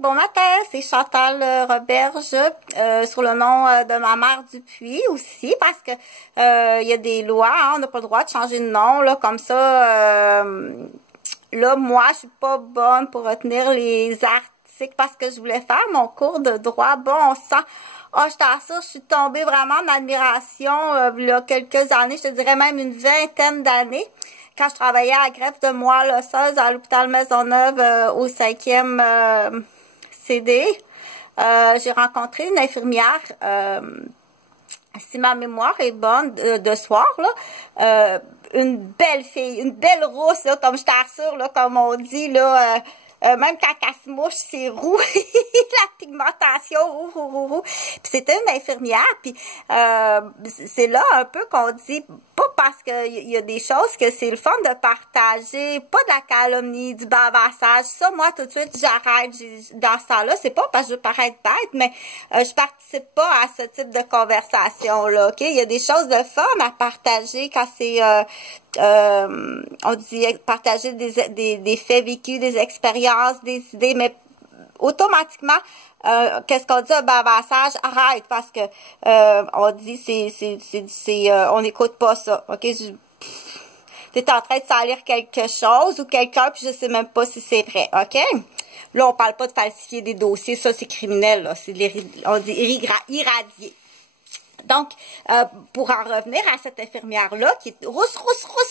bon matin, c'est Chantal Roberge, sur le nom de ma mère Dupuis aussi, parce que il y a des lois, hein, on n'a pas le droit de changer de nom, là, comme ça. Là, moi, je suis pas bonne pour retenir les articles parce que je voulais faire mon cours de droit bon sang. Ah, je t'assure, je suis tombée vraiment en admiration il y a quelques années, je te dirais même une vingtaine d'années, quand je travaillais à la greffe de moelle osseuse à l'hôpital Maisonneuve au 5e CD. J'ai rencontré une infirmière, si ma mémoire est bonne, de soir, là, une belle fille, une belle rousse, là, comme je t'assure, là, comme on dit, là, même quand elle se mouche, c'est roux, la pigmentation, roux. Puis c'était une infirmière, puis c'est là un peu qu'on dit, pas parce qu'il y a des choses que c'est le fun de partager, pas de la calomnie, du bavassage. Ça, moi, tout de suite, j'arrête dans ce temps-là. C'est pas parce que je veux paraître bête, mais je participe pas à ce type de conversation-là, OK? Il y a des choses de fun à partager quand c'est... on dit partager des faits vécus, des expériences, des idées, mais automatiquement, qu'est-ce qu'on dit, un bavassage, arrête, parce que on dit on n'écoute pas ça, ok? T'es en train de salir quelque chose ou quelqu'un, puis je sais même pas si c'est vrai, ok? Là, on parle pas de falsifier des dossiers, ça c'est criminel, là, on dit irradier. Donc, pour en revenir à cette infirmière-là, qui est rousse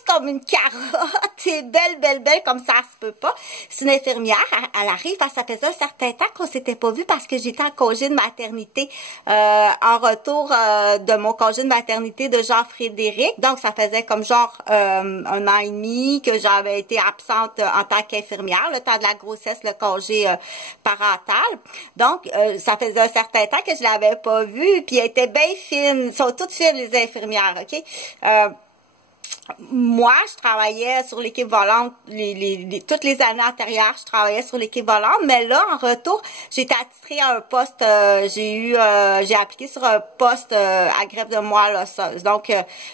comme une carotte, et belle, comme ça se peut pas. C'est une infirmière, elle arrive, ça faisait un certain temps qu'on s'était pas vu parce que j'étais en congé de maternité, en retour de mon congé de maternité de Jean-Frédéric. Donc, ça faisait comme genre un an et demi que j'avais été absente en tant qu'infirmière, le temps de la grossesse, le congé parental. Donc, ça faisait un certain temps que je l'avais pas vue, puis elle était bien fine. Ils sont toutes fines, les infirmières, OK? Moi, je travaillais sur l'équipe volante, toutes les années antérieures, je travaillais sur l'équipe volante, mais là, en retour, j'ai été attitrée à un poste, j'ai appliqué sur un poste à greffe de moelle osseuse. Donc,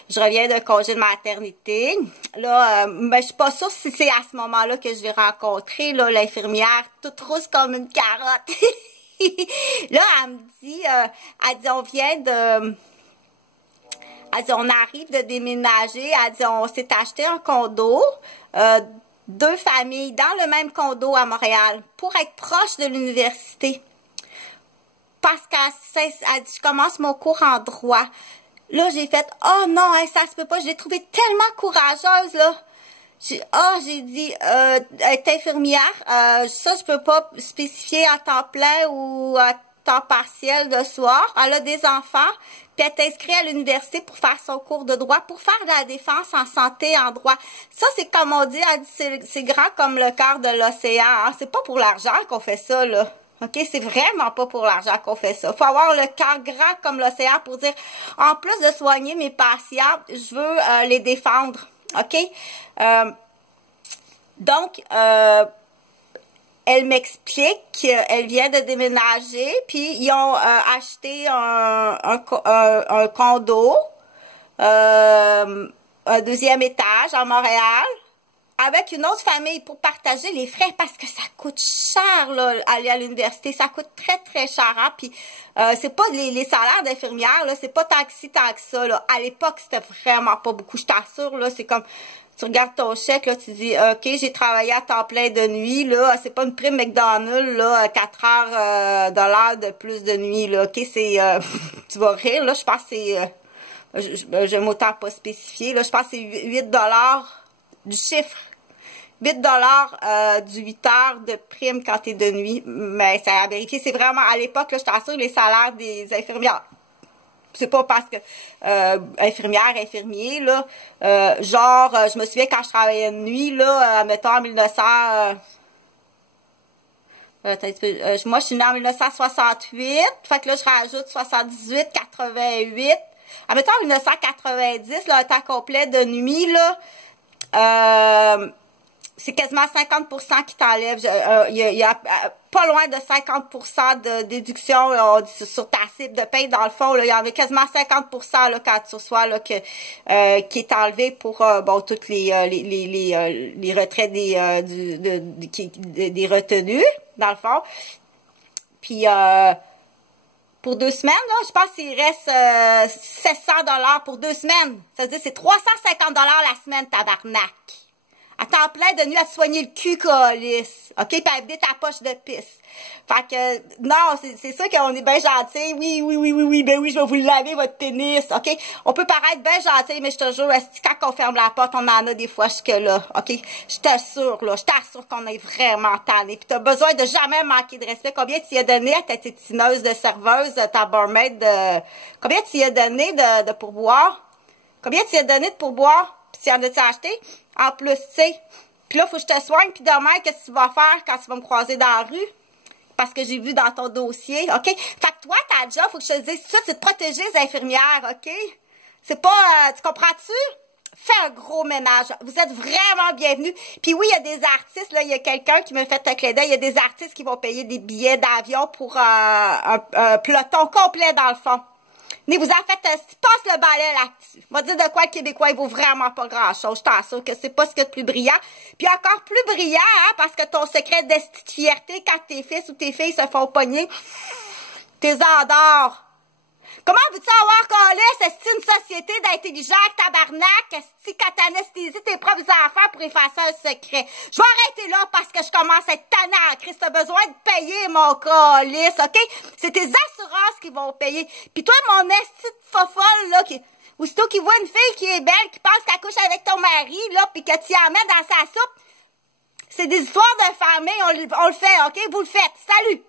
je reviens de congé de maternité. Là, mais je suis pas sûre si c'est à ce moment-là que je vais rencontrer, là, l'infirmière toute rousse comme une carotte. Là, elle me dit, elle dit, on arrive de déménager, elle dit, on s'est acheté un condo, 2 familles dans le même condo à Montréal, pour être proche de l'université. Parce qu'elle dit, je commence mon cours en droit. Là, j'ai fait, oh non, ça se peut pas, je l'ai trouvée tellement courageuse, là. J'ai dit, être infirmière, ça, je peux pas spécifier à temps plein ou à temps partiel de soir. Elle a des enfants, puis elle est inscrite à l'université pour faire son cours de droit, pour faire de la défense en santé, en droit. Ça, c'est comme on dit, c'est grand comme le cœur de l'océan. Hein? C'est pas pour l'argent qu'on fait ça, là. OK? C'est vraiment pas pour l'argent qu'on fait ça. Faut avoir le cœur grand comme l'océan pour dire, en plus de soigner mes patients, je veux les défendre. OK? Donc, elle m'explique qu'elle vient de déménager, puis ils ont acheté un condo, un 2e étage à Montréal, avec une autre famille pour partager les frais parce que ça coûte cher, là, aller à l'université. Ça coûte très cher. Hein? Puis, c'est pas les salaires d'infirmières, là, c'est pas tant que ça, là. À l'époque, c'était vraiment pas beaucoup. Je t'assure, là, c'est comme, tu regardes ton chèque, là, tu dis, OK, j'ai travaillé à temps plein de nuit, là, c'est pas une prime McDonald's, là, 4 heures de l'heure de plus de nuit, là, OK, c'est, tu vas rire, là, je pense que c'est, je m'autant pas spécifier, là, je pense que c'est 8 $ du chiffre. 8 $ du 8 heures de prime quand t'es de nuit, mais ça a vérifié, c'est vraiment, à l'époque, là, je t'assure, les salaires des infirmières. C'est pas parce que infirmière, infirmier, là, je me souviens quand je travaillais de nuit, là, mettons en 1900... moi, je suis née en 1968, fait que là, je rajoute 78, 88. Mettons en 1990, là, un temps complet de nuit, là, c'est quasiment 50% qui t'enlève. Il y a pas loin de 50% de déduction sur ta cible de paye. Dans le fond, là, il y en a quasiment 50% là, quand tu reçois là, qui est enlevé pour toutes les retraits des retenus, dans le fond. Puis, pour 2 semaines, là, je pense qu'il reste 700 $ pour 2 semaines. Ça veut dire c'est 350 $ la semaine, tabarnak. À temps plein de nuit à te soigner le cul, câlisse. OK? Puis à vider ta poche de pisse. Fait que, non, c'est sûr qu'on est bien gentil. Oui, ben oui, je vais vous laver votre pénis. OK? On peut paraître bien gentil, mais je te jure, quand on ferme la porte, on en a des fois jusque-là. OK? Je t'assure, là. Je t'assure qu'on est vraiment tanné. Puis t'as besoin de jamais manquer de respect. Combien tu y as donné à ta tétineuse de serveuse, ta barmaid de... Combien tu y as donné de pourboire? Combien tu y as donné de pourboire? Puis tu en as-tu acheté? En plus, tu sais. Puis là, faut que je te soigne. Puis demain, qu'est-ce que tu vas faire quand tu vas me croiser dans la rue? Parce que j'ai vu dans ton dossier, OK? Fait que toi, ta job, faut que je te dise ça, c'est de protéger les infirmières, OK? C'est pas... tu comprends-tu? Fais un gros ménage. Vous êtes vraiment bienvenus. Puis oui, il y a des artistes, là, il y a quelqu'un qui me fait un clin d'œil, il y a des artistes qui vont payer des billets d'avion pour un peloton complet, dans le fond. Mais vous en faites, passe le balai là-dessus. Moi, dire de quoi le Québécois, il vaut vraiment pas grand-chose. Je t'assure que c'est pas ce qu'il y a de plus brillant. Puis encore plus brillant, hein, parce que ton secret de fierté, quand tes fils ou tes filles se font pogner, t'es endors. Comment veux-tu avoir collé? C'est une société d'intelligents, tabarnak? Est-ce quand t'anesthésies tes propres enfants pour effacer un secret? Je vais arrêter là parce que je commence à être tannant. Chris, t'as besoin de payer mon colis, OK? C'est tes assurances qui vont payer. Puis toi, mon esti de fofolle, là, aussitôt qu'il voit une fille qui est belle, qui pense qu'elle couche avec ton mari, là, puis que tu en mets dans sa soupe, c'est des histoires de famille, on le fait, OK? Vous le faites. Salut!